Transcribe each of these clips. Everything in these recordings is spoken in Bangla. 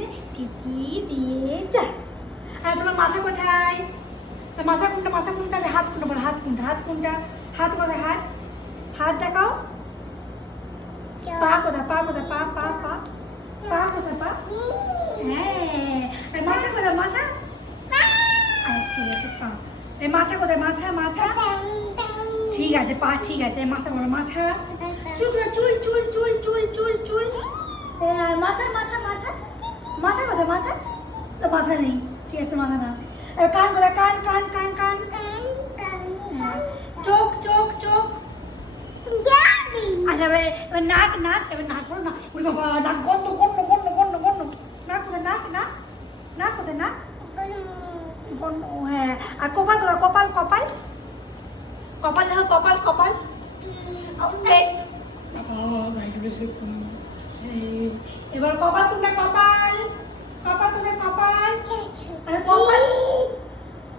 দিলে টিকি দিয়ে যায়। আর তোমার মাথা কোথায়? মাথা কোনটা? মাথা কোনটা? হাত কোনটা বলো? হাত কোনটা? হাত কোনটা? হাত কোথায়? হাত হাত দেখাও। পা কোথায়? পা কোথায়? পা পা পা পা কোথায়? পা। হ্যাঁ, মাথা কোথায়? মাথা। ঠিক আছে, পা। মাথা কোথায়? মাথা মাথা। ঠিক আছে, পা ঠিক আছে। মাথা বলো? মাথা। চুল চুল চুল চুল চুল চুল চুল। আর মাথা মাথা মাথা। মাথা কোথায়? মাথা তো মাথা নেই। ঠিক আছে, মাথা না। কান কোথায়? কান কান কান কান। চোখ চোখ চোখ। আচ্ছা, এবার নাক নাক। এবার নাক বলো না। ওই বাবা, নাক গন্ধ গন্ধ গন্ধ গন্ধ গন্ধ। নাক কোথায়? নাক নাক নাক কোথায়? নাক গন্ধ। হ্যাঁ, আর কপাল কোথায়? কপাল কপাল কপাল দেখো। কপাল কপাল। এবার কপাল কোনটা? কপাল কপাল কোথায়? কপাল। আরে কপাল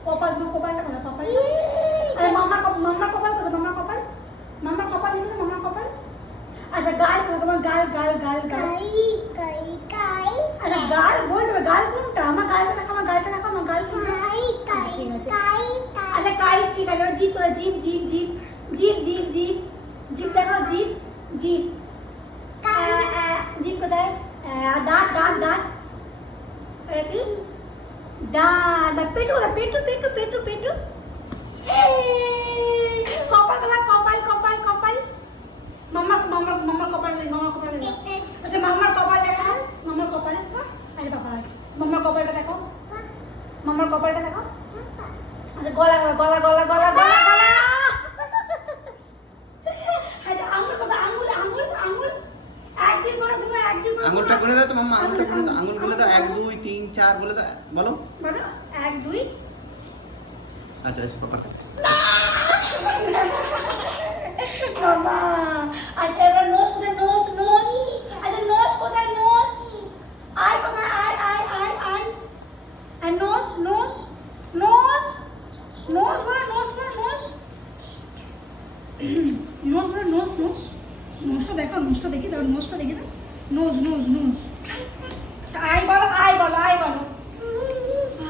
কপাল কপালটা কোথায়? কপাল। আরে মামার মামার কপাল কোথায়? মামার কপাল। মামার কপাল দিয়েছে। মামার কপাল। আচ্ছা, গাল কোথায় তোমার? গাল গাল গাল গাল। আচ্ছা, গাল বই দেবে। গাল কোনটা? আমার গালটা দেখো। আমার গালটা দেখো। আমার গাল কোনটা? ঠিক আছে। আচ্ছা, কাই ঠিক আছে। জিভ কোথায়? জিভ জিভ জিভ জিভ জিভ জিভ জিভ দেখো। জিভ জিভ জিভ কোথায়? দাঁত দাঁত দাঁত। কি দাঁত? পেটু কোথায়? পেটু পেটু পেটু পেটু। কপাল কোথায়? কপাল কপাল কপাল। মামার মামার মামার কপাল নেই। মামার কপাল নেই। আচ্ছা, মামার কপাল দেখো। মামার কপাল। আরে বাবা, মামার কপালটা দেখো। মামার কপালটা দেখো। আচ্ছা, গলা গলা গলা গলা গলা গলা। আচ্ছা, আঙুল কোথায়? আঙুল আঙুল আঙুল। একদিন করে ঘুমো। একদিন করে আঙুলটা করে দাও তো মাম্মা, আঙুলটা করে দাও। আঙুল বলে দাও। 1 2 3 4 বলে দাও। বলো বলো 1 2। আচ্ছা আচ্ছা, পাপা কাছে। মামা, আচ্ছা, এবার নোজ কোথায়? Nose nose. আচ্ছা, নোজ কোথায়? নোজ। আই কোথায়? Eye eye eye eye. আর নোজ নোজ নোজ নোজ বলো। নোজ বলো। নোজ নোজ বলো। Nose nose. নোজটা দেখো। নোজটা দেখি দাও। নোজটা দেখি দাও। Nose nose nose. আই বলো। আই বলো। আই বলো।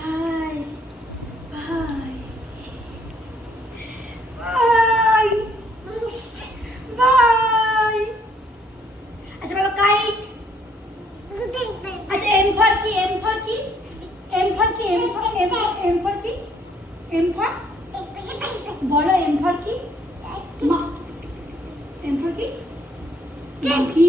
Eye eye eye bye. আচ্ছা, বলো কাইট। আচ্ছা, এম ফর কি? এম ফর কি? এম ফর কি? এম ফর এম ফর কি? এম ফর বলো। এম ফর কি? এম ফর কি?